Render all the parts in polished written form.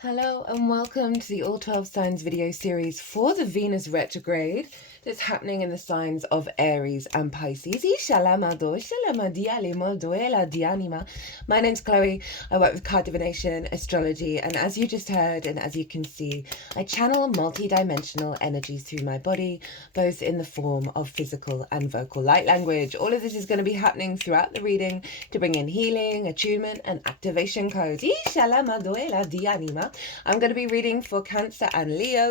Hello and welcome to the All 12 Signs video series for the Venus retrograde that's happening in the signs of Aries and Pisces. My name's Chloe. I work with card divination, astrology, and as you just heard and as you can see, I channel multi-dimensional energies through my body, both in the form of physical and vocal light language. All of this is going to be happening throughout the reading to bring in healing, attunement, and activation codes. I'm going to be reading for Cancer and Leo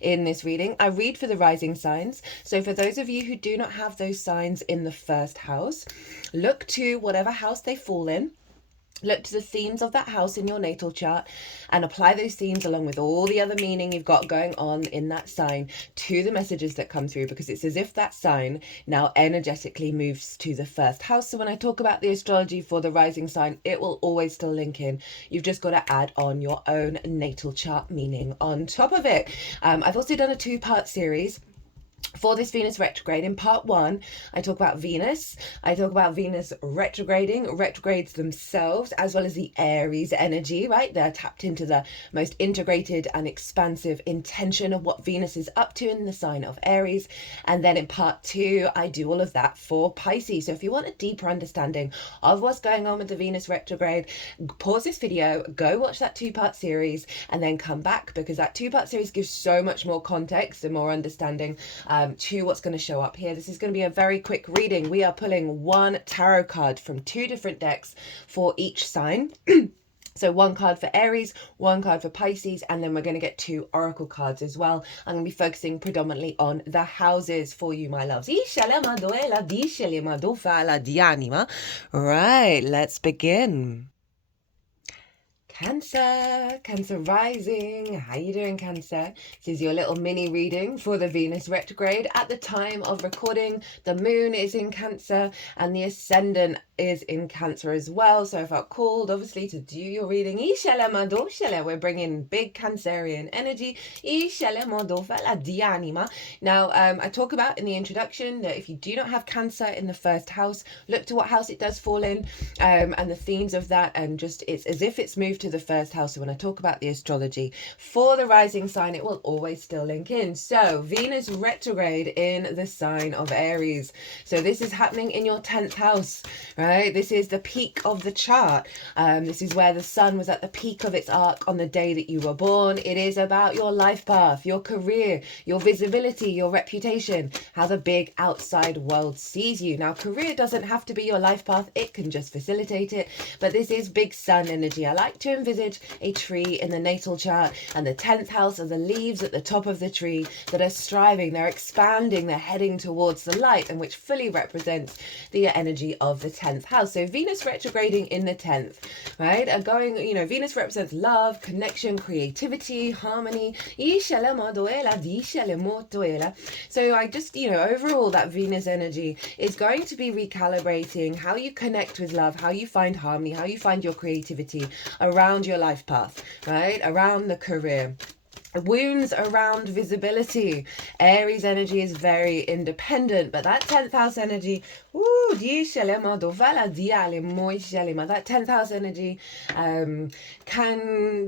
in this reading. I read for the rising signs. So for those of you who do not have those signs in the first house, look to whatever house they fall in. Look to the themes of that house in your natal chart and apply those themes along with all the other meaning you've got going on in that sign to the messages that come through, because it's as if that sign now energetically moves to the first house. So when I talk about the astrology for the rising sign, it will always still link in. You've just got to add on your own natal chart meaning on top of it. I've also done a two-part series for this Venus retrograde. In part one, I talk about Venus. I talk about Venus retrograding, retrogrades themselves, as well as the Aries energy, right? They're tapped into the most integrated and expansive intention of what Venus is up to in the sign of Aries. And then in part two, I do all of that for Pisces. So if you want a deeper understanding of what's going on with the Venus retrograde, pause this video, go watch that two-part series, and then come back, because that two-part series gives so much more context and more understanding to what's going to show up here. This is going to be a very quick reading. We are pulling one tarot card from two different decks for each sign. So one card for Aries, one card for Pisces, and then we're going to get two oracle cards as well. I'm going to be focusing predominantly on the houses for you, my loves. Right, let's begin. Cancer rising. How you doing, Cancer? This is your little mini reading for the Venus retrograde. At the time of recording, the moon is in Cancer and the ascendant is in Cancer as well. So I felt called, obviously, to do your reading. We're bringing big Cancerian energy. Now, I talk about in the introduction that if you do not have Cancer in the first house, look to what house it does fall in, and the themes of that, and just it's as if it's moved to the first house. So when I talk about the astrology for the rising sign, it will always still link in. So Venus retrograde in the sign of Aries. So this is happening in your 10th house, right? This is the peak of the chart. This is where the sun was at the peak of its arc on the day that you were born. It is about your life path, your career, your visibility, your reputation, how the big outside world sees you. Now, career doesn't have to be your life path. It can just facilitate it. But this is big sun energy. I like to envisage a tree in the natal chart, and the 10th house are the leaves at the top of the tree that are striving, they're expanding, they're heading towards the light, and which fully represents the energy of the 10th house. So Venus retrograding in the 10th, right? Venus represents love, connection, creativity, harmony. So I just, overall that Venus energy is going to be recalibrating how you connect with love, how you find harmony, how you find your creativity around your life path, right? Around the career. Wounds around visibility. Aries energy is very independent, but that 10th house energy, that 10th house energy,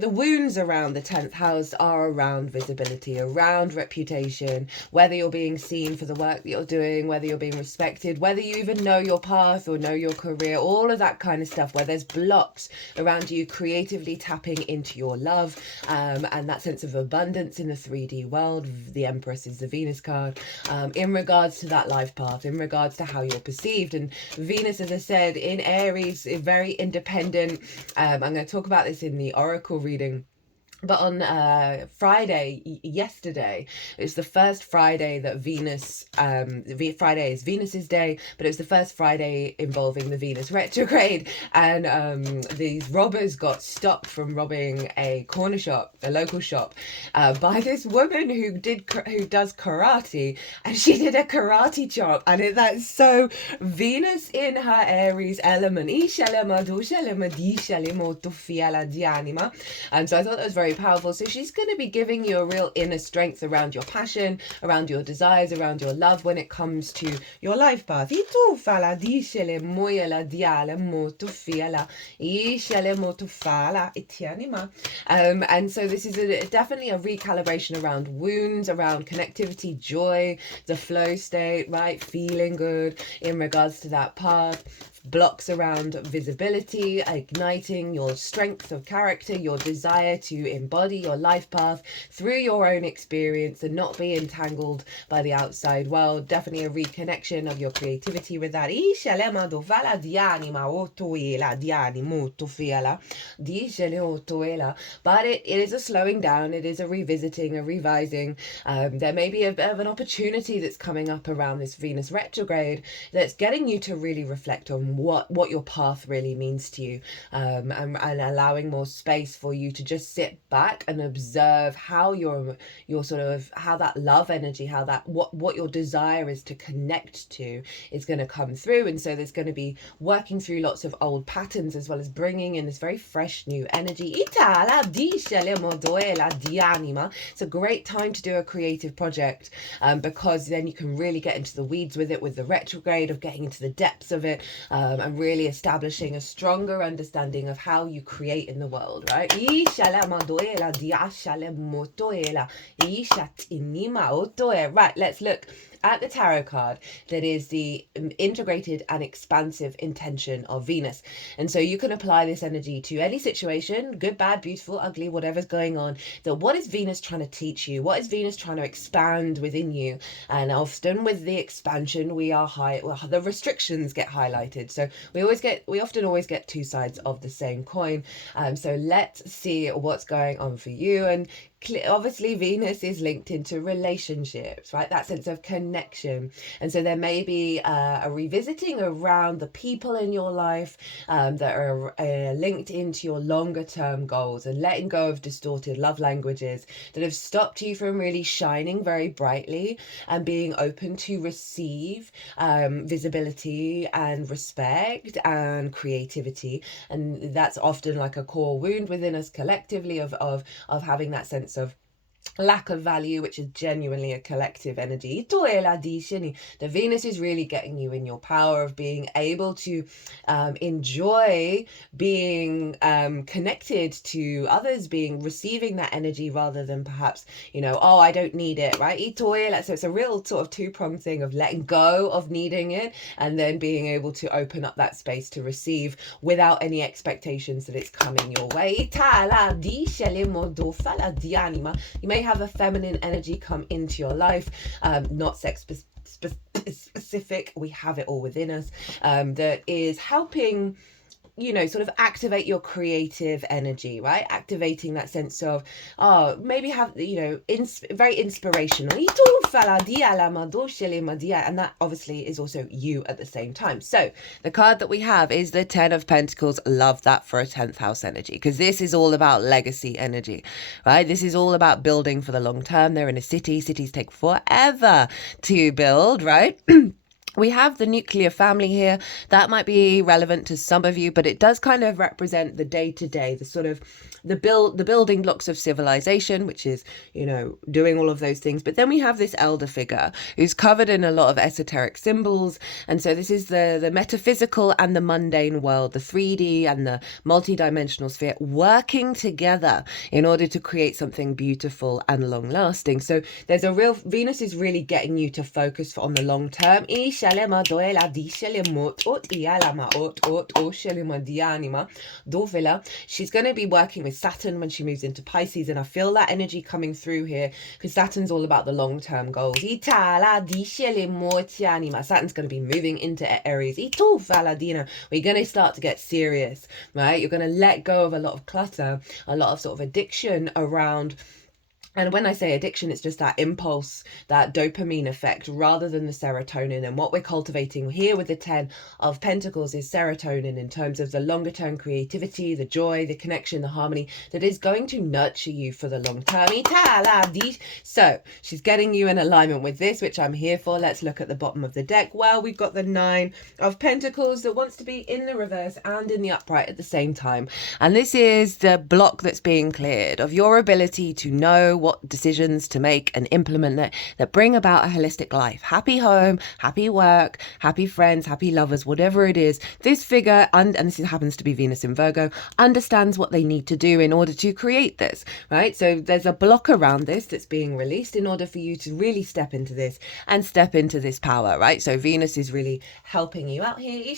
the wounds around the 10th house are around visibility, around reputation, whether you're being seen for the work that you're doing, whether you're being respected, whether you even know your path or know your career, all of that kind of stuff, where there's blocks around you creatively tapping into your love, and that sense of abundance in the 3D world. The Empress is the Venus card, in regards to that life path, in regards to how you're perceived. And Venus, as I said, in Aries, is very independent. I'm going to talk about this in the oracle reading. But on yesterday, it was the first Friday that Friday is Venus's day, but it was the first Friday involving the Venus retrograde. And these robbers got stopped from robbing a corner shop, a local shop, by this woman who does karate, and she did a karate chop. And that's so Venus in her Aries element. And so I thought that was very very powerful. So she's going to be giving you a real inner strength around your passion, around your desires, around your love when it comes to your life path. And so this is definitely a recalibration around wounds, around connectivity, joy, the flow state, right? Feeling good in regards to that path. Blocks around visibility, igniting your strength of character, your desire to embody your life path through your own experience and not be entangled by the outside world. Definitely a reconnection of your creativity with that. But it is a slowing down, it is a revisiting, a revising. There may be a bit of an opportunity that's coming up around this Venus retrograde that's getting you to really reflect on what your path really means to you, and allowing more space for you to just sit back and observe how your sort of how that love energy, how that what your desire is to connect to is going to come through. And so there's going to be working through lots of old patterns as well as bringing in this very fresh new energy. It's a great time to do a creative project, because then you can really get into the weeds with it, with the retrograde, of getting into the depths of it, and really establishing a stronger understanding of how you create in the world, right? Right, let's look at the tarot card that is the integrated and expansive intention of Venus. And so you can apply this energy to any situation, good, bad, beautiful, ugly, whatever's going on. That what is Venus trying to teach you? What is Venus trying to expand within you? And often with the expansion, the restrictions get highlighted. So we often always get two sides of the same coin. So let's see what's going on for you. And obviously Venus is linked into relationships, right? That sense of connection. And so there may be a revisiting around the people in your life that are linked into your longer term goals, and letting go of distorted love languages that have stopped you from really shining very brightly and being open to receive visibility and respect and creativity. And that's often like a core wound within us collectively of having that sense of lack of value, which is genuinely a collective energy. The Venus is really getting you in your power of being able to enjoy being connected to others, receiving that energy rather than perhaps, oh, I don't need it, right? So it's a real sort of two-pronged thing of letting go of needing it and then being able to open up that space to receive without any expectations that it's coming your way. You may have a feminine energy come into your life, not sex specific. We have it all within us, that is helping sort of activate your creative energy, right? Activating that sense of, maybe have, very inspirational. And that obviously is also you at the same time. So the card that we have is the 10 of Pentacles. Love that for a 10th house energy, because this is all about legacy energy, right? This is all about building for the long term. They're in a city. Cities take forever to build, right? We have the nuclear family here. That might be relevant to some of you, but it does kind of represent the day-to-day, the sort of the building blocks of civilization, which is, doing all of those things. But then we have this elder figure who's covered in a lot of esoteric symbols. And so this is the metaphysical and the mundane world, the 3D and the multi-dimensional sphere working together in order to create something beautiful and long-lasting. So there's Venus is really getting you to focus on the long term. She's going to be working with Saturn when she moves into Pisces, and I feel that energy coming through here because Saturn's all about the long-term goals. Saturn's going to be moving into Aries. We're going to start to get serious, right? You're going to let go of a lot of clutter, a lot of sort of addiction around And when I say addiction, it's just that impulse, that dopamine effect, rather than the serotonin. And what we're cultivating here with the 10 of Pentacles is serotonin, in terms of the longer term creativity, the joy, the connection, the harmony that is going to nurture you for the long term. So she's getting you in alignment with this, which I'm here for. Let's look at the bottom of the deck. Well, we've got the 9 of Pentacles that wants to be in the reverse and in the upright at the same time. And this is the block that's being cleared of your ability to know what decisions to make and implement that bring about a holistic life. Happy home, happy work, happy friends, happy lovers, whatever it is. This figure, and this happens to be Venus in Virgo, understands what they need to do in order to create this, right? So there's a block around this that's being released in order for you to really step into this and step into this power, right? So Venus is really helping you out here. We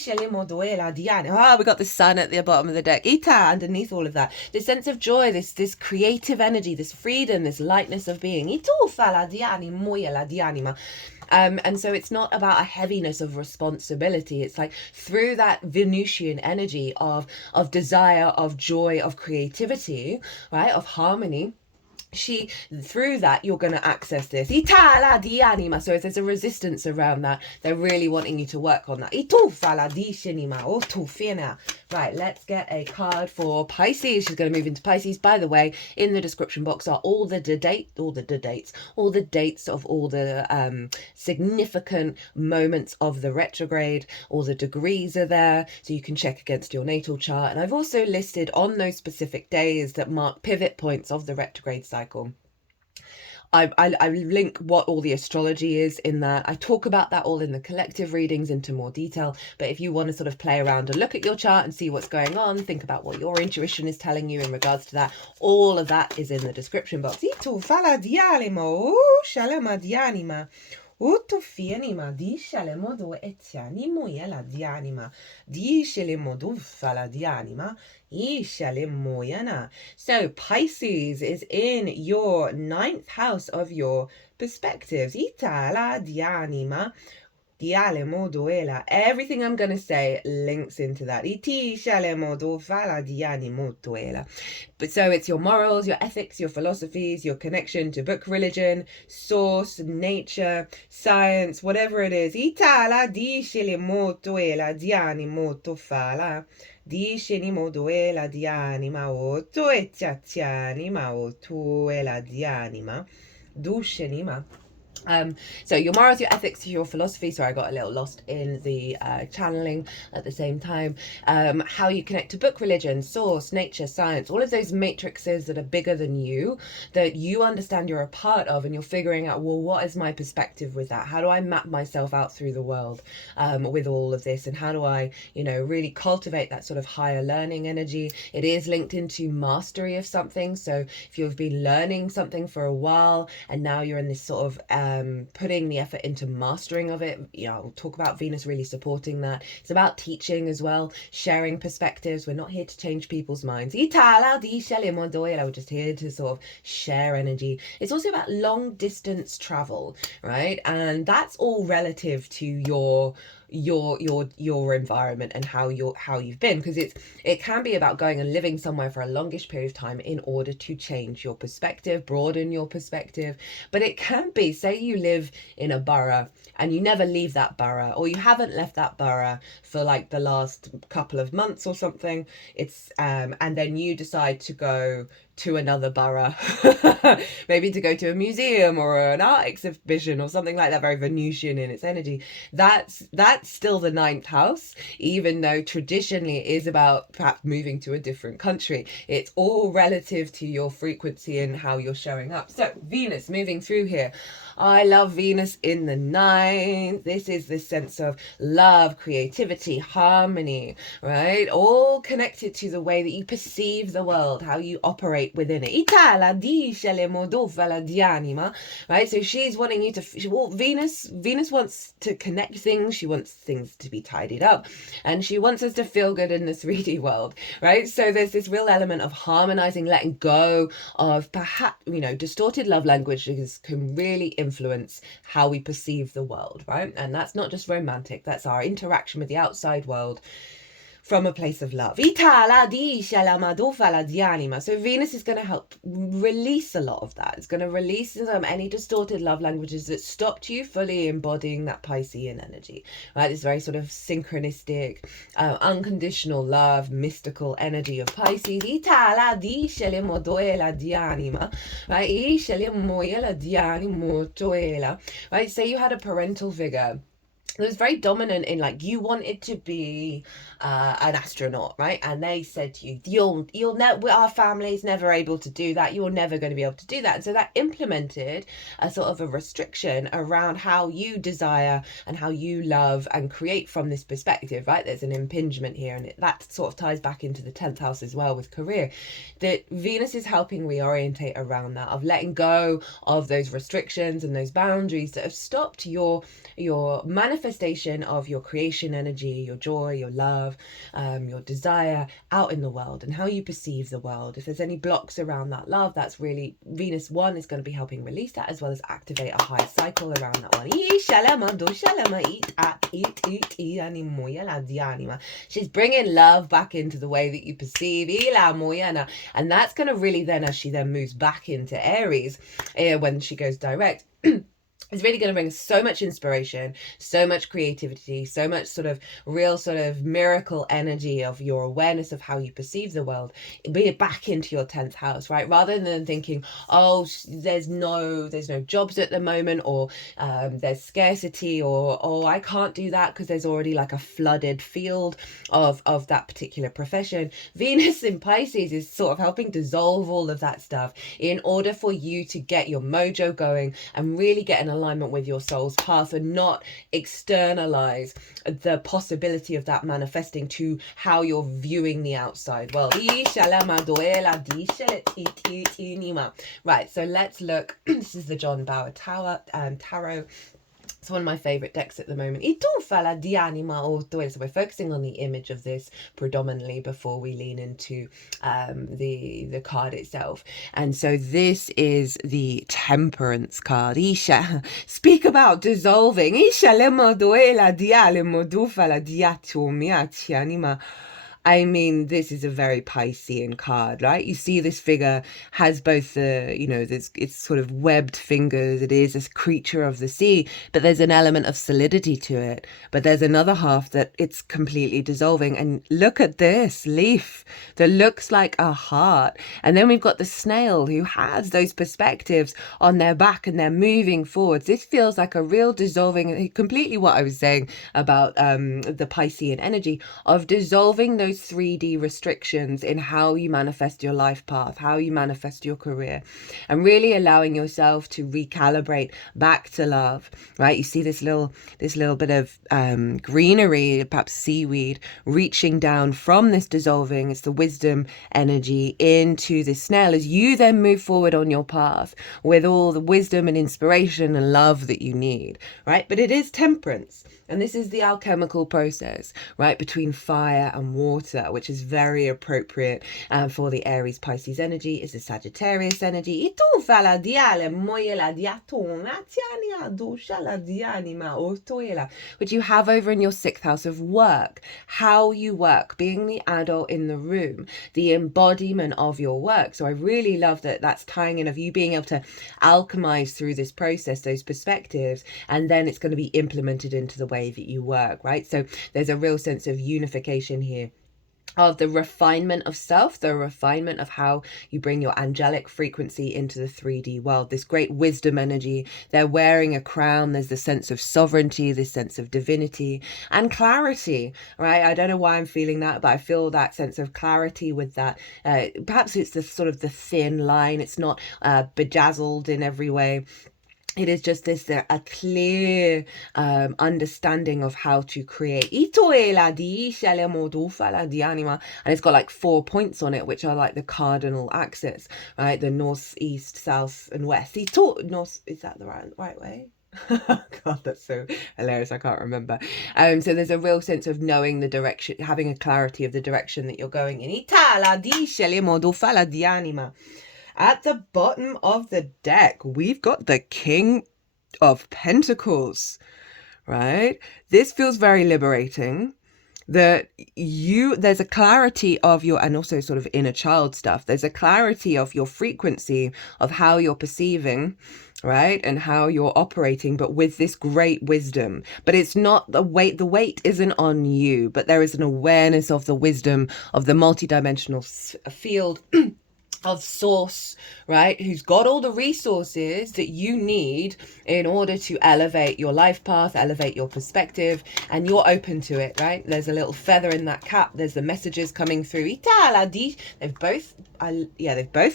got the sun at the bottom of the deck. Underneath all of that, this sense of joy, this creative energy, this freedom, this lightness of being. And so it's not about a heaviness of responsibility. It's like through that Venusian energy of desire, of joy, of creativity, right, of harmony, through that you're going to access this. So if there's a resistance around that, they're really wanting you to work on that. Right, let's get a card for Pisces. She's going to move into Pisces. By the way, in the description box are all the dates of all the significant moments of the retrograde. All the degrees are there, so you can check against your natal chart. And I've also listed on those specific days that mark pivot points of the retrograde cycle. I link what all the astrology is in that. I talk about that all in the collective readings into more detail. But if you want to sort of play around and look at your chart and see what's going on, think about what your intuition is telling you in regards to that, all of that is in the description box. Uttufianima dice le modo etianimo yela dianima dice le modo fala dianima isha le moyana. So Pisces is in your 9th house of your perspectives. Itala dianima. Everything I'm going to say links into that. But so it's your morals, your ethics, your philosophies, your connection to book, religion, source, nature, science, whatever it is. So your morals, your ethics, your philosophy. Sorry, I got a little lost in the channeling at the same time. How you connect to book, religion, source, nature, science, all of those matrices that are bigger than you, that you understand you're a part of, and you're figuring out, well, what is my perspective with that? How do I map myself out through the world with all of this? And how do I, really cultivate that sort of higher learning energy? It is linked into mastery of something. So if you've been learning something for a while and now you're in this sort of putting the effort into mastering of it, I'll talk about Venus really supporting that. It's about teaching as well, sharing perspectives. We're not here to change people's minds. We're just here to sort of share energy. It's also about long distance travel, right? And that's all relative to your environment and how you've been, because it can be about going and living somewhere for a longish period of time in order to change your perspective, broaden your perspective. But it can be, say you live in a borough and you never leave that borough, or you haven't left that borough for like the last couple of months or something. It's and then you decide to go to another borough, maybe to go to a museum or an art exhibition or something like that, very Venusian in its energy. That's still the 9th house, even though traditionally it is about perhaps moving to a different country. It's all relative to your frequency and how you're showing up. So Venus moving through here. I love Venus in the 9th. This is this sense of love, creativity, harmony, right? All connected to the way that you perceive the world, how you operate within it. Right? So she's wanting you to, Venus wants to connect things. She wants things to be tidied up, and she wants us to feel good in the 3D world, right? So there's this real element of harmonizing, letting go of perhaps, distorted love languages can really influence how we perceive the world, right? And that's not just romantic, that's our interaction with the outside world from a place of love. So Venus is going to help release a lot of that. It's going to release any distorted love languages that stopped you fully embodying that Piscean energy, right? This very sort of synchronistic, unconditional love, mystical energy of Pisces. Right? Say you had a parental figure that was very dominant in, like, you wanted to be an astronaut, right? And they said to you, you'll never, our family's never able to do that. You're never going to be able to do that. And so that implemented a sort of a restriction around how you desire and how you love and create from this perspective, right? There's an impingement here, and that sort of ties back into the 10th house as well with career. That Venus is helping reorientate around that, of letting go of those restrictions and those boundaries that have stopped your manifestation of your creation energy, your joy, your love, your desire out in the world, and how you perceive the world. If there's any blocks around that love, that's really Venus 1 is going to be helping release that, as well as activate a high cycle around that one. She's bringing love back into the way that you perceive, and that's going to really then, as she then moves back into Aries, when she goes direct, it's really going to bring so much inspiration, so much creativity, so much sort of real sort of miracle energy of your awareness of how you perceive the world, be it back into your 10th house, right? Rather than thinking, oh, there's no jobs at the moment, or there's scarcity, or oh, I can't do that because there's already like a flooded field of that particular profession. Venus in Pisces is sort of helping dissolve all of that stuff in order for you to get your mojo going and really get an alignment with your soul's path, and not externalize the possibility of that manifesting to how you're viewing the outside world. Right, so let's look. This is the John Bauer Tarot. It's one of my favourite decks at the moment. So we're focusing on the image of this predominantly before we lean into the card itself. And so this is the Temperance card. Speak about dissolving. I mean, this is a very Piscean card, right? You see this figure has both the, it's sort of webbed fingers. It is a creature of the sea, but there's an element of solidity to it. But there's another half that it's completely dissolving. And look at this leaf that looks like a heart. And then we've got the snail who has those perspectives on their back and they're moving forwards. This feels like a real dissolving, completely what I was saying about the Piscean energy of dissolving those 3D restrictions in how you manifest your life path, how you manifest your career, and really allowing yourself to recalibrate back to love, right? You see this little bit of greenery, perhaps seaweed, reaching down from this dissolving. It's the wisdom energy into the snail as you then move forward on your path with all the wisdom and inspiration and love that you need, right? But it is temperance. And this is the alchemical process, right, between fire and water, which is very appropriate for the Aries Pisces energy. Is the Sagittarius energy. Which you have over in your 6th house of work, how you work, being the adult in the room, the embodiment of your work. So I really love that that's tying in of you being able to alchemize through this process, those perspectives, and then it's going to be implemented into the way that you work, right? So there's a real sense of unification here, of the refinement of self, the refinement of how you bring your angelic frequency into the 3D world, this great wisdom energy. They're wearing a crown. There's the sense of sovereignty, this sense of divinity and clarity, right? I don't know why I'm feeling that, but I feel that sense of clarity with that. Perhaps it's the sort of the thin line. It's not bedazzled in every way. It is just this a clear understanding of how to create. And it's got like 4 points on it, which are like the cardinal axis, right? The north, east, south, and west. North, is that the right way? God, that's so hilarious. I can't remember. So there's a real sense of knowing the direction, having a clarity of the direction that you're going in. At the bottom of the deck, we've got the King of Pentacles, right? This feels very liberating. that there's a clarity of your, and also sort of inner child stuff, there's a clarity of your frequency of how you're perceiving, right, and how you're operating, but with this great wisdom. But it's not the weight isn't on you, but there is an awareness of the wisdom of the multidimensional field of source, right, who's got all the resources that you need in order to elevate your life path, elevate your perspective, and you're open to it, right? There's a little feather in that cap. There's the messages coming through. They've both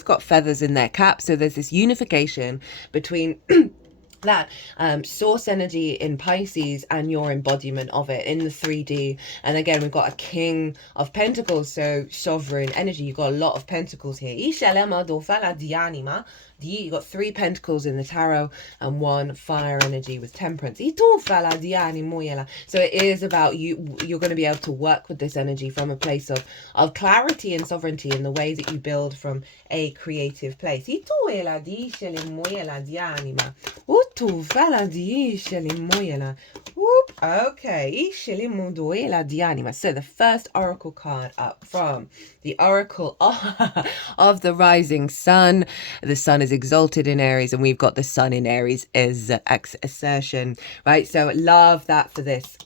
got feathers in their cap, so there's this unification between that source energy in Pisces and your embodiment of it in the 3D. And again, we've got a King of Pentacles, so sovereign energy. You've got a lot of pentacles here. You've got 3 pentacles in the tarot and 1 fire energy with temperance. So it is about you're going to be able to work with this energy from a place of clarity and sovereignty in the way that you build from a creative place. Okay. So the first oracle card up from the oracle of the rising sun. The sun is exalted in Aries, and we've got the sun in Aries as assertion, right? So love that for this.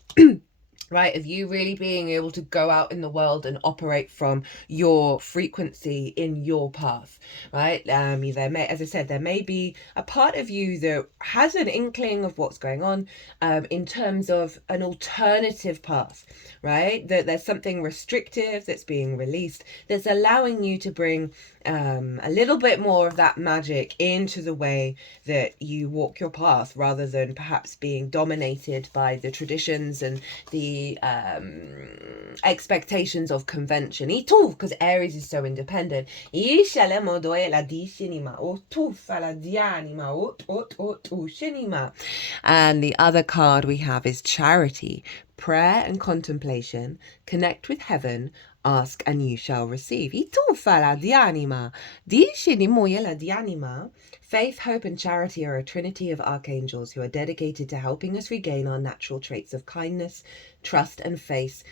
Right, of you really being able to go out in the world and operate from your frequency in your path, right? As I said, there may be a part of you that has an inkling of what's going on in terms of an alternative path, right? That there's something restrictive that's being released that's allowing you to bring a little bit more of that magic into the way that you walk your path, rather than perhaps being dominated by the traditions and the expectations of convention. Because Aries is so independent. And the other card we have is Charity. Prayer and contemplation. Connect with heaven. Ask and you shall receive. Faith, hope, and charity are a trinity of archangels who are dedicated to helping us regain our natural traits of kindness, trust, and faith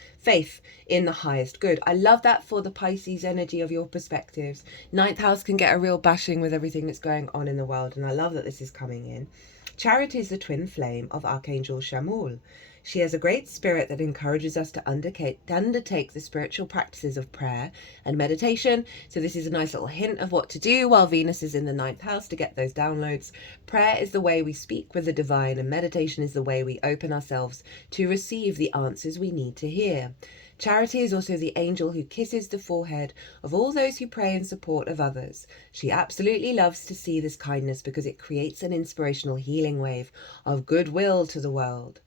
in the highest good. I love that for the Pisces energy of your perspectives. 9th house can get a real bashing with everything that's going on in the world, and I love that this is coming in. Charity is the twin flame of Archangel Shamul. She has a great spirit that encourages us to undertake the spiritual practices of prayer and meditation. So this is a nice little hint of what to do while Venus is in the 9th house to get those downloads. Prayer is the way we speak with the divine, and meditation is the way we open ourselves to receive the answers we need to hear. Charity is also the angel who kisses the forehead of all those who pray in support of others. She absolutely loves to see this kindness because it creates an inspirational healing wave of goodwill to the world.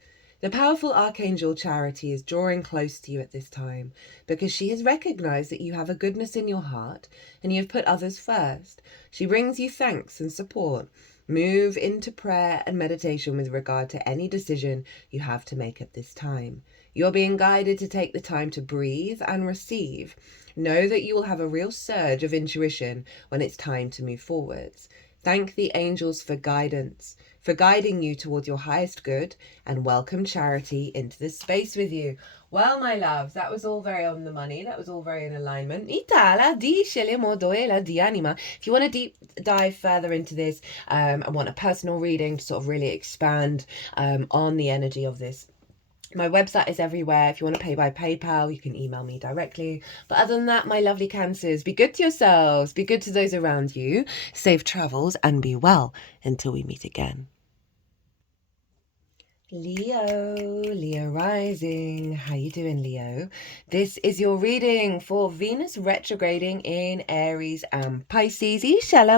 The powerful Archangel Charity is drawing close to you at this time because she has recognized that you have a goodness in your heart and you have put others first. She brings you thanks and support. Move into prayer and meditation with regard to any decision you have to make at this time. You're being guided to take the time to breathe and receive. Know that you will have a real surge of intuition when it's time to move forwards. Thank the angels for guidance, for guiding you towards your highest good, and welcome Charity into this space with you. Well, my loves, that was all very on the money. That was all very in alignment. If you want to deep dive further into this and want a personal reading to sort of really expand on the energy of this, my website is everywhere. If you want to pay by PayPal, you can email me directly. But other than that, my lovely Cancers, be good to yourselves, be good to those around you, safe travels, and be well until we meet again. Leo rising. How you doing, Leo? This is your reading for Venus retrograding in Aries and Pisces. It's going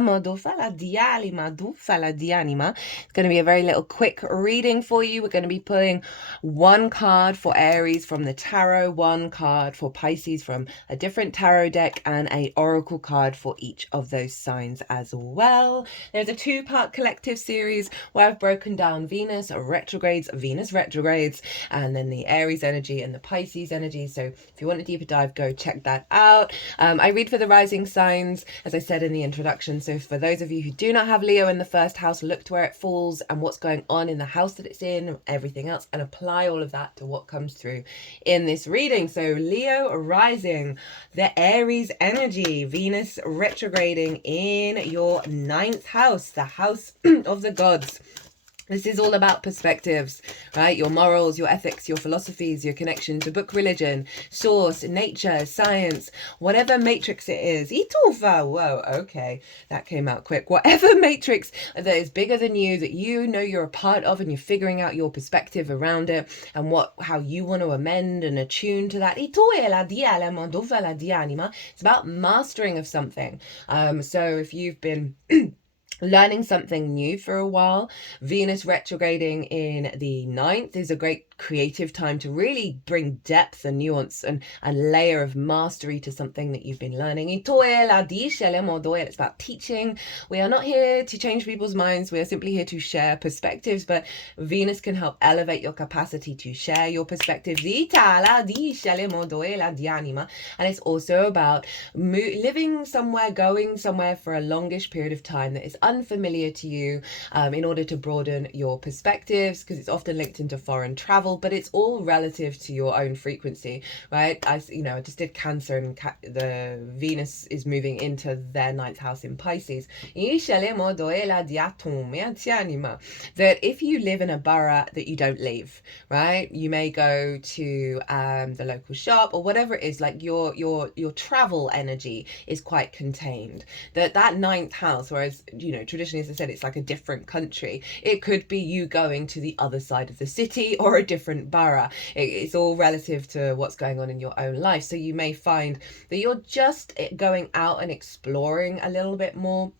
to be a very little quick reading for you. We're going to be pulling 1 card for Aries from the tarot, 1 card for Pisces from a different tarot deck, and an oracle card for each of those signs as well. There's a 2-part collective series where I've broken down Venus retrograde retrogrades, Venus retrogrades, and then the Aries energy and the Pisces energy. So if you want a deeper dive, go check that out. I read for the rising signs, as I said in the introduction. So for those of you who do not have Leo in the first house, look to where it falls and what's going on in the house that it's in, everything else, and apply all of that to what comes through in this reading. So Leo rising, the Aries energy, Venus retrograding in your 9th house, the house of the gods. This is all about perspectives, right? Your morals, your ethics, your philosophies, your connection to book religion, source, nature, science, whatever matrix it is. Itufa, whoa, okay, that came out quick. Whatever matrix that is bigger than you, that you know you're a part of, and you're figuring out your perspective around it and how you want to amend and attune to that. It's about mastering of something. So if you've been learning something new for a while, Venus retrograding in the 9th is a great creative time to really bring depth and nuance and layer of mastery to something that you've been learning. It's about teaching. We are not here to change people's minds. We are simply here to share perspectives, but Venus can help elevate your capacity to share your perspectives. And it's also about living somewhere, going somewhere for a longish period of time that is unfamiliar to you, in order to broaden your perspectives, because it's often linked into foreign travel, but it's all relative to your own frequency, right? I just did Cancer, and the Venus is moving into their 9th house in Pisces. That if you live in a borough that you don't leave, right? You may go to the local shop or whatever it is, like your travel energy is quite contained. That 9th house, whereas, traditionally, as I said, it's like a different country. It could be you going to the other side of the city or a different borough. It's all relative to what's going on in your own life. So you may find that you're just going out and exploring a little bit more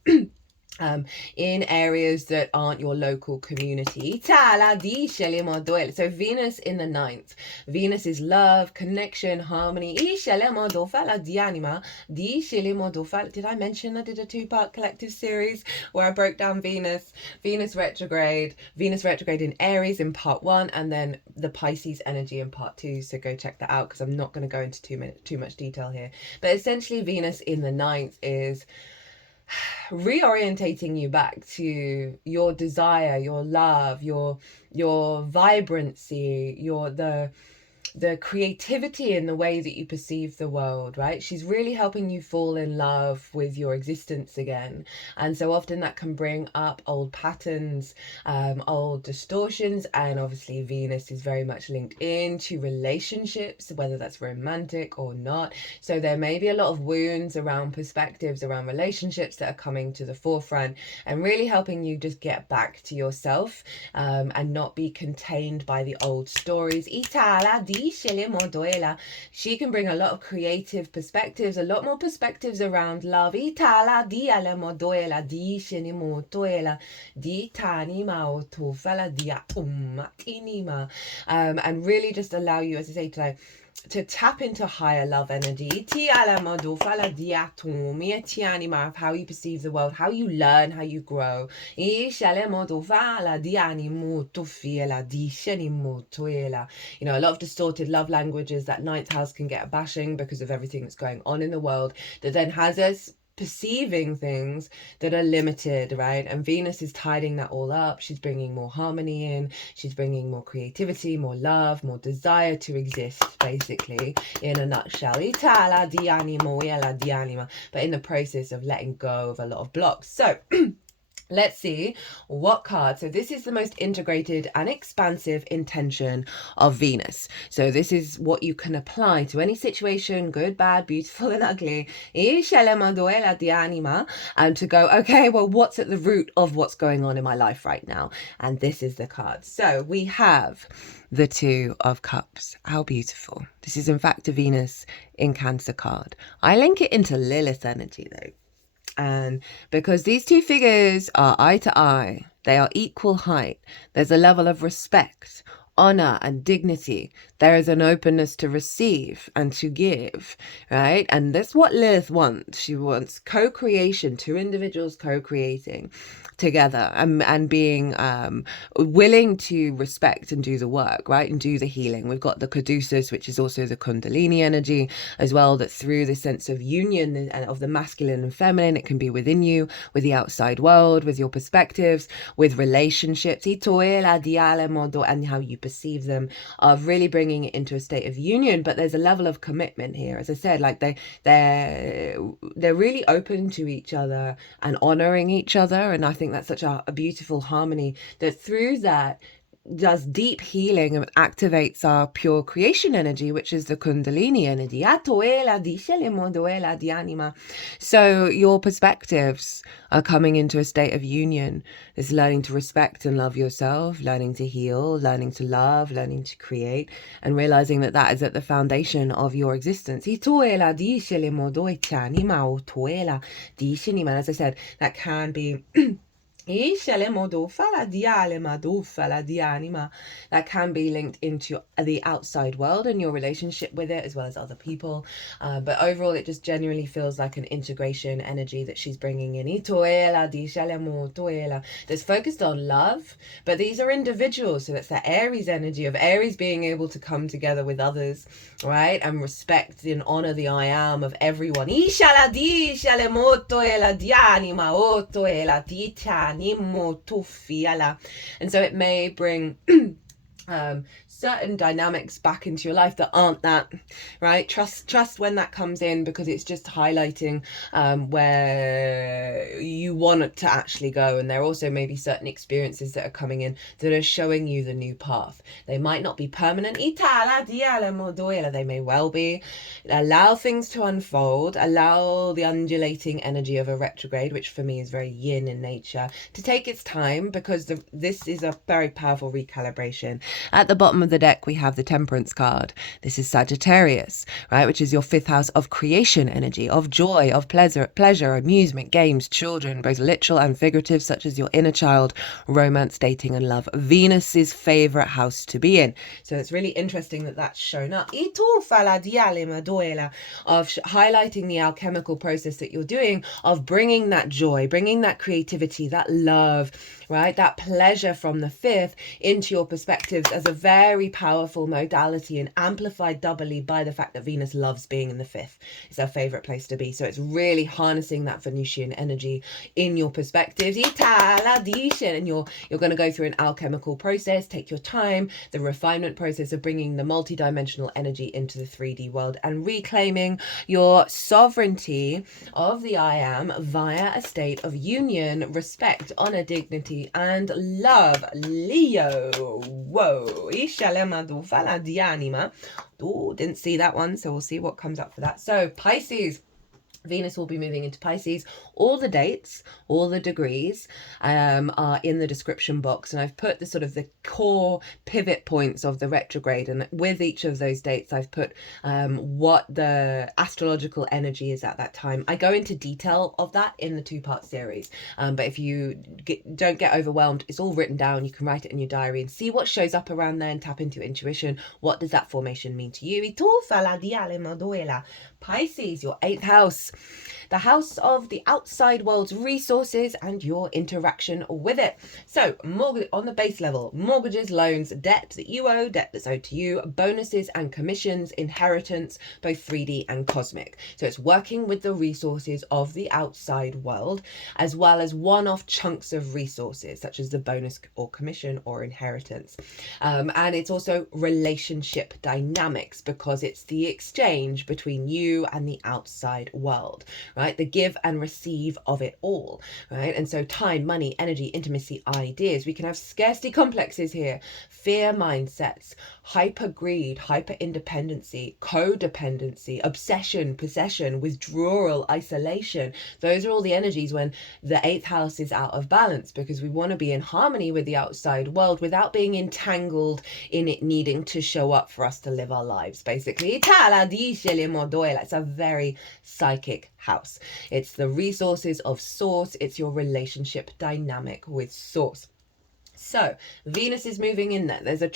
in areas that aren't your local community. So Venus in the 9th. Venus is love, connection, harmony. Did I mention I did a 2-part collective series where I broke down Venus retrograde in Aries in part 1, and then the Pisces energy in part 2. So go check that out, because I'm not going to go into too much detail here. But essentially, Venus in the 9th is reorientating you back to your desire, your love, your vibrancy, the creativity in the way that you perceive the world, right? She's really helping you fall in love with your existence again. And so often that can bring up old patterns, old distortions, and obviously Venus is very much linked into relationships, whether that's romantic or not. So there may be a lot of wounds around perspectives, around relationships that are coming to the forefront, and really helping you just get back to yourself, and not be contained by the old stories. She can bring a lot of creative perspectives, a lot more perspectives around love. And really just allow you, as I say today, to tap into higher love energy, of how you perceive the world, how you learn, how you grow. A lot of distorted love languages. That 9th house can get a bashing because of everything that's going on in the world, that then has us perceiving things that are limited, right? And Venus is tidying that all up. She's bringing more harmony in. She's bringing more creativity, more love, more desire to exist, basically, in a nutshell. But in the process of letting go of a lot of blocks. So let's see what card. So this is the most integrated and expansive intention of Venus. So this is what you can apply to any situation, good, bad, beautiful, and ugly. And to go, okay, well, what's at the root of what's going on in my life right now? And this is the card. So we have the 2 of Cups. How beautiful. This is in fact a Venus in Cancer card. I link it into Lilith energy though. And because these 2 figures are eye to eye, they are equal height, there's a level of respect, honor, and dignity there is an openness to receive and to give, right? And that's what Lilith wants. She wants co-creation, two individuals co-creating together, and being willing to respect and do the work, right? And do the healing. We've got the caduceus, which is also the kundalini energy as well, that through the sense of union of the masculine and feminine, it can be within you, with the outside world, with your perspectives, with relationships, and how you perceive them, of really bringing it into a state of union. But there's a level of commitment here, as I said, like they're really open to each other and honoring each other. And I think that's such a beautiful harmony, that through that does deep healing and activates our pure creation energy, which is the kundalini energy. So your perspectives are coming into a state of union. It's learning to respect and love yourself, learning to heal, learning to love, learning to create, and realizing that that is at the foundation of your existence. As I said, that can be that can be linked into the outside world and your relationship with it, as well as other people, but overall it just genuinely feels like an integration energy that she's bringing in, that's focused on love. But these are individuals, so that's the Aries energy of Aries being able to come together with others, right, and respect and honor the I am of everyone. And so it may bring certain dynamics back into your life that aren't that, right? Trust when that comes in, because it's just highlighting where you want it to actually go. And there are also maybe certain experiences that are coming in that are showing you the new path. They might not be permanent, they may well be. Allow things to unfold, allow the undulating energy of a retrograde, which for me is very yin in nature, to take its time, because this is a very powerful recalibration. At the bottom of the deck, we have the Temperance card. This is Sagittarius, right, which is your 5th house of creation energy, of joy, of pleasure, amusement, games, children, both literal and figurative, such as your inner child, romance, dating, and love. Venus's favorite house to be in. So it's really interesting that that's shown up. Of highlighting the alchemical process that you're doing, of bringing that joy, bringing that creativity, that love, right, that pleasure from the 5th into your perspectives as a very powerful modality, and amplified doubly by the fact that Venus loves being in the 5th. It's her favorite place to be. So it's really harnessing that Venusian energy in your perspectives. And you're going to go through an alchemical process. Take your time, the refinement process of bringing the multidimensional energy into the 3D world and reclaiming your sovereignty of the I am via a state of union, respect, honor, dignity, and love. Leo. Whoa. Oh, didn't see that one, so we'll see what comes up for that. So Pisces. Venus will be moving into Pisces. All the dates, all the degrees are in the description box, and I've put the sort of the core pivot points of the retrograde, and with each of those dates I've put what the astrological energy is at that time. I go into detail of that in the 2-part series, but if you don't get overwhelmed, it's all written down. You can write it in your diary and see what shows up around there and tap into your intuition. What does that formation mean to you? Pisces, your 8th house, the house of the outside world's resources and your interaction with it. So mortgage on the base level, mortgages, loans, debt that you owe, debt that's owed to you, bonuses and commissions, inheritance, both 3D and cosmic. So it's working with the resources of the outside world, as well as one-off chunks of resources, such as the bonus or commission or inheritance. And it's also relationship dynamics, because it's the exchange between you and the outside world, right? The give and receive of it all, right? And so time, money, energy, intimacy, ideas. We can have scarcity complexes here, fear mindsets, hyper greed, hyper independency, codependency, obsession, possession, withdrawal, isolation. Those are all the energies when the 8th house is out of balance, because we want to be in harmony with the outside world without being entangled in it needing to show up for us to live our lives, basically. It's a very psychic house. It's the resources of source. It's your relationship dynamic with source. So Venus is moving in there. There's a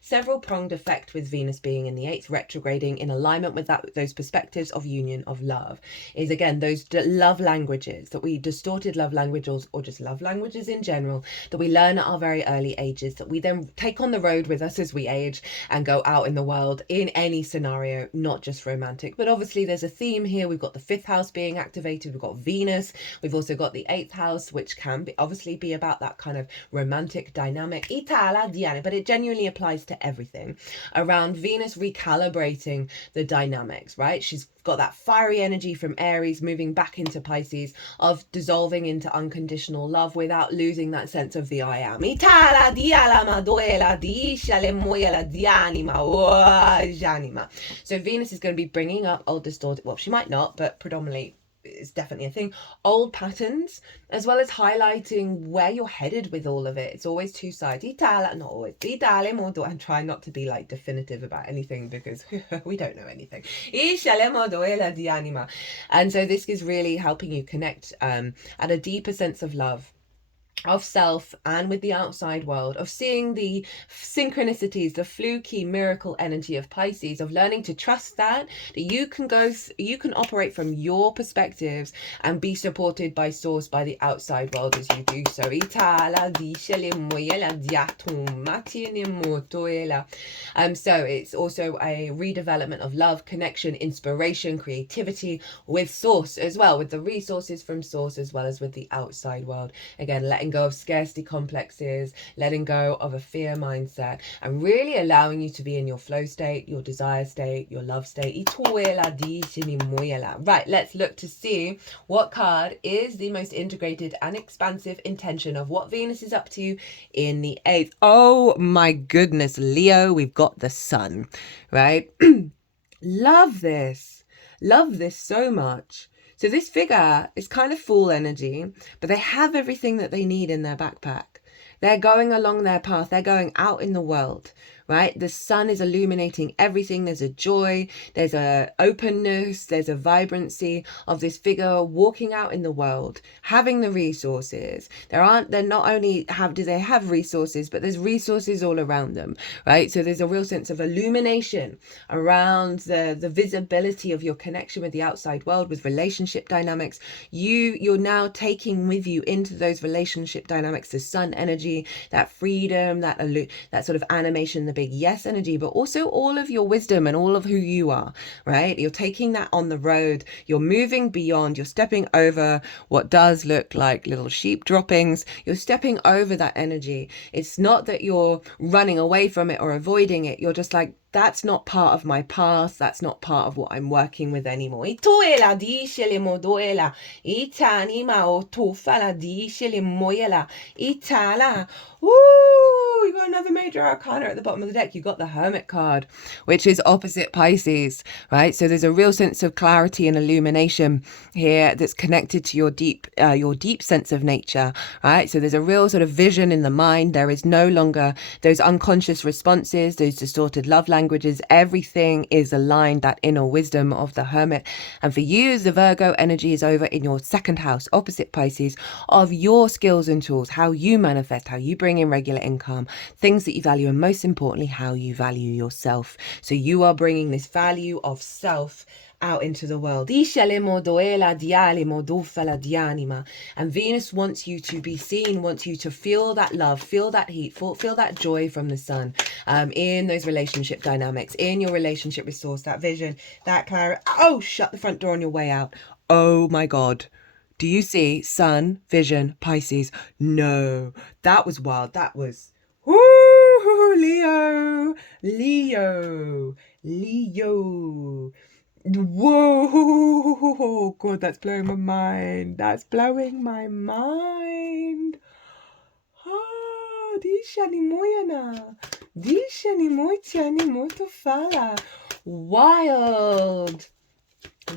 several pronged effect with Venus being in the 8th, retrograding in alignment with those perspectives of union, of love, is again those love languages that we distorted love languages, or just love languages in general, that we learn at our very early ages, that we then take on the road with us as we age and go out in the world in any scenario, not just romantic. But obviously there's a theme here. We've got the 5th house being activated. We've got Venus. We've also got the 8th house, which can obviously be about that kind of romantic dynamic, but it genuinely applies to everything around Venus recalibrating the dynamics, right? She's got that fiery energy from Aries moving back into Pisces, of dissolving into unconditional love without losing that sense of the I am. So Venus is going to be bringing up old distorted, well, she might not, but predominantly it's definitely a thing, old patterns, as well as highlighting where you're headed with all of it. It's always two sides. Not always. I'm trying not to be like definitive about anything because we don't know anything. And so this is really helping you connect at a deeper sense of love, of self and with the outside world, of seeing the synchronicities, the fluky miracle energy of Pisces, of learning to trust that you can you can operate from your perspectives and be supported by source, by the outside world as you do so. So it's also a redevelopment of love, connection, inspiration, creativity with source as well, with the resources from source as well as with the outside world. Again, letting go of scarcity complexes, letting go of a fear mindset, and really allowing you to be in your flow state, your desire state, your love state. Right, let's look to see what card is the most integrated and expansive intention of what Venus is up to in the 8th. Oh my goodness, Leo, we've got the sun, right? Love this so much. So this figure is kind of fool energy, but they have everything that they need in their backpack. They're going along their path. They're going out in the world, right? The sun is illuminating everything. There's a joy, there's a openness, there's a vibrancy of this figure walking out in the world, having the resources. They're not only do they have resources, but there's resources all around them, right? So there's a real sense of illumination around the visibility of your connection with the outside world, with relationship dynamics. You're now taking with you into those relationship dynamics the sun energy, that freedom, that sort of animation, the big yes energy, but also all of your wisdom and all of who you are, right? You're taking that on the road. You're moving beyond. You're stepping over what does look like little sheep droppings. You're stepping over that energy. It's not that you're running away from it or avoiding it. You're just like, that's not part of my path. That's not part of what I'm working with anymore. Woo! You got another major arcana at the bottom of the deck. You got the Hermit card, which is opposite Pisces, right? So there's a real sense of clarity and illumination here that's connected to your deep sense of nature, right? So there's a real sort of vision in the mind. There is no longer those unconscious responses, those distorted love languages. Everything is aligned, that inner wisdom of the Hermit. And for you, the Virgo energy is over in your 2nd house, opposite Pisces, of your skills and tools, how you manifest, how you bring in regular income, things that you value, and most importantly, how you value yourself. So you are bringing this value of self out into the world. And Venus wants you to be seen, wants you to feel that love, feel that heat, feel that joy from the sun, in those relationship dynamics, in your relationship with source, that vision, that clarity. Oh, shut the front door on your way out. Oh my God. Do you see sun, vision, Pisces? No, that was wild. That was, woo, Leo. Whoa, God, that's blowing my mind. That's blowing my mind.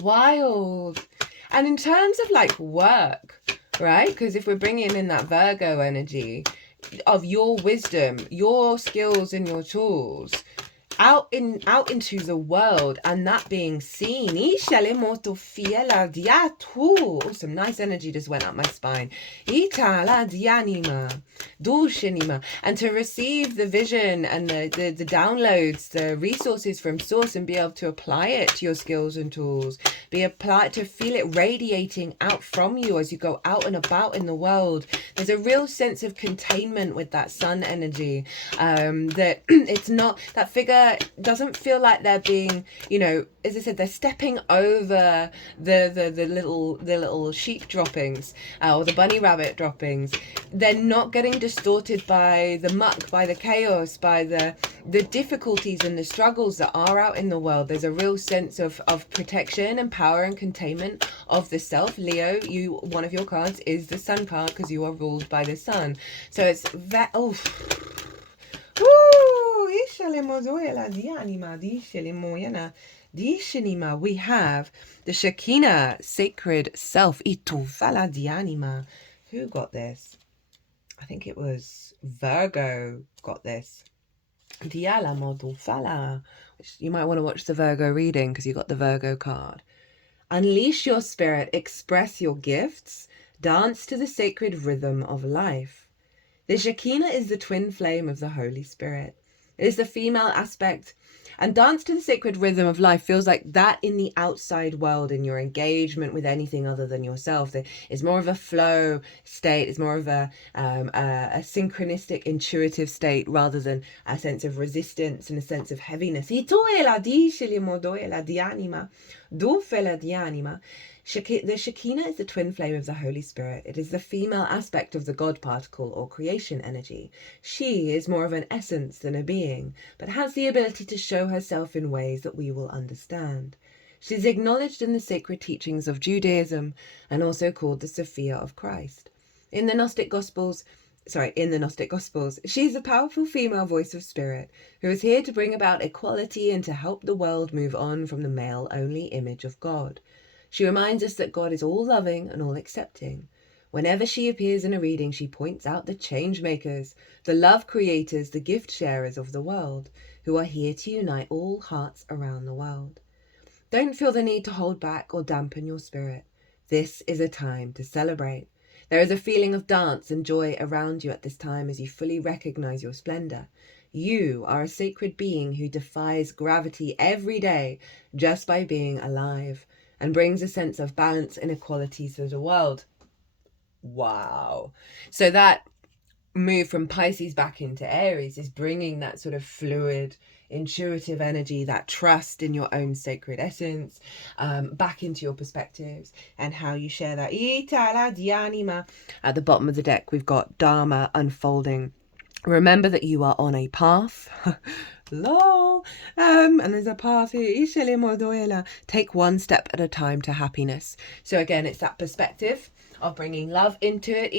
Wild. And in terms of like work, right? Because if we're bringing in that Virgo energy of your wisdom, your skills and your tools, out into the world and that being seen. Oh, some nice energy just went up my spine. And to receive the vision and the downloads, the resources from source, and be able to apply it to your skills and tools, to feel it radiating out from you as you go out and about in the world. There's a real sense of containment with that sun energy, that it's not, that figure doesn't feel like they're being, you know, as I said, they're stepping over the little sheep droppings, or the bunny rabbit droppings. They're not getting distorted by the muck, by the chaos, by the difficulties and the struggles that are out in the world. There's a real sense of protection and power and containment of the self. Leo, one of your cards is the sun card because you are ruled by the sun. So it's that. Oh. We have the Shekinah, sacred self. Who got this? I think it was Virgo got this. Which you might want to watch the Virgo reading because you got the Virgo card. Unleash your spirit, express your gifts, dance to the sacred rhythm of life. The Shekinah is the twin flame of the Holy Spirit. It is the female aspect, and dance to the sacred rhythm of life feels like that in the outside world, in your engagement with anything other than yourself. It's more of a flow state. It's more of a synchronistic, intuitive state rather than a sense of resistance and a sense of heaviness. The Shekinah is the twin flame of the Holy Spirit. It is the female aspect of the God particle or creation energy. She is more of an essence than a being, but has the ability to show herself in ways that we will understand. She is acknowledged in the sacred teachings of Judaism and also called the Sophia of Christ. In the Gnostic Gospels, she is a powerful female voice of spirit who is here to bring about equality and to help the world move on from the male-only image of God. She reminds us that God is all-loving and all-accepting. Whenever she appears in a reading, she points out the change makers, the love creators, the gift sharers of the world, who are here to unite all hearts around the world. Don't feel the need to hold back or dampen your spirit. This is a time to celebrate. There is a feeling of dance and joy around you at this time as you fully recognize your splendor. You are a sacred being who defies gravity every day just by being alive, and brings a sense of balance and equality to the world. Wow. So that move from Pisces back into Aries is bringing that sort of fluid, intuitive energy, that trust in your own sacred essence, back into your perspectives and how you share that. At the bottom of the deck, we've got Dharma unfolding. Remember that you are on a path. Lol. And there's a path here. Take one step at a time to happiness. So again, it's that perspective of bringing love into it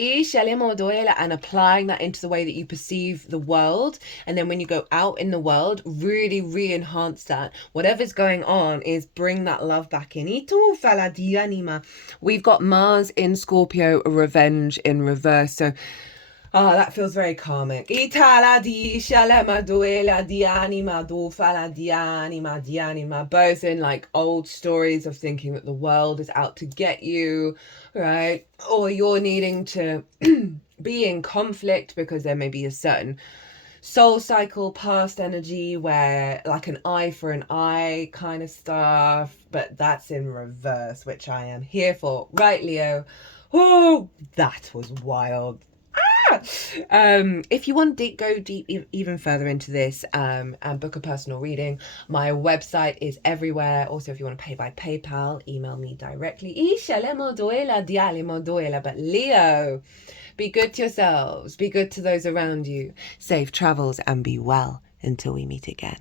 and applying that into the way that you perceive the world. And then when you go out in the world, really re-enhance that. Whatever's going on is bring that love back in. We've got Mars in Scorpio, revenge in reverse. So that feels very karmic. Both in like old stories of thinking that the world is out to get you, right? Or you're needing to be in conflict because there may be a certain soul cycle, past energy where like an eye for an eye kind of stuff, but that's in reverse, which I am here for. Right, Leo? Oh, that was wild. If you want to go deep even further into this and book a personal reading, my website is everywhere. Also, if you want to pay by PayPal, email me directly. But Leo, be good to yourselves, be good to those around you. Safe travels and be well until we meet again.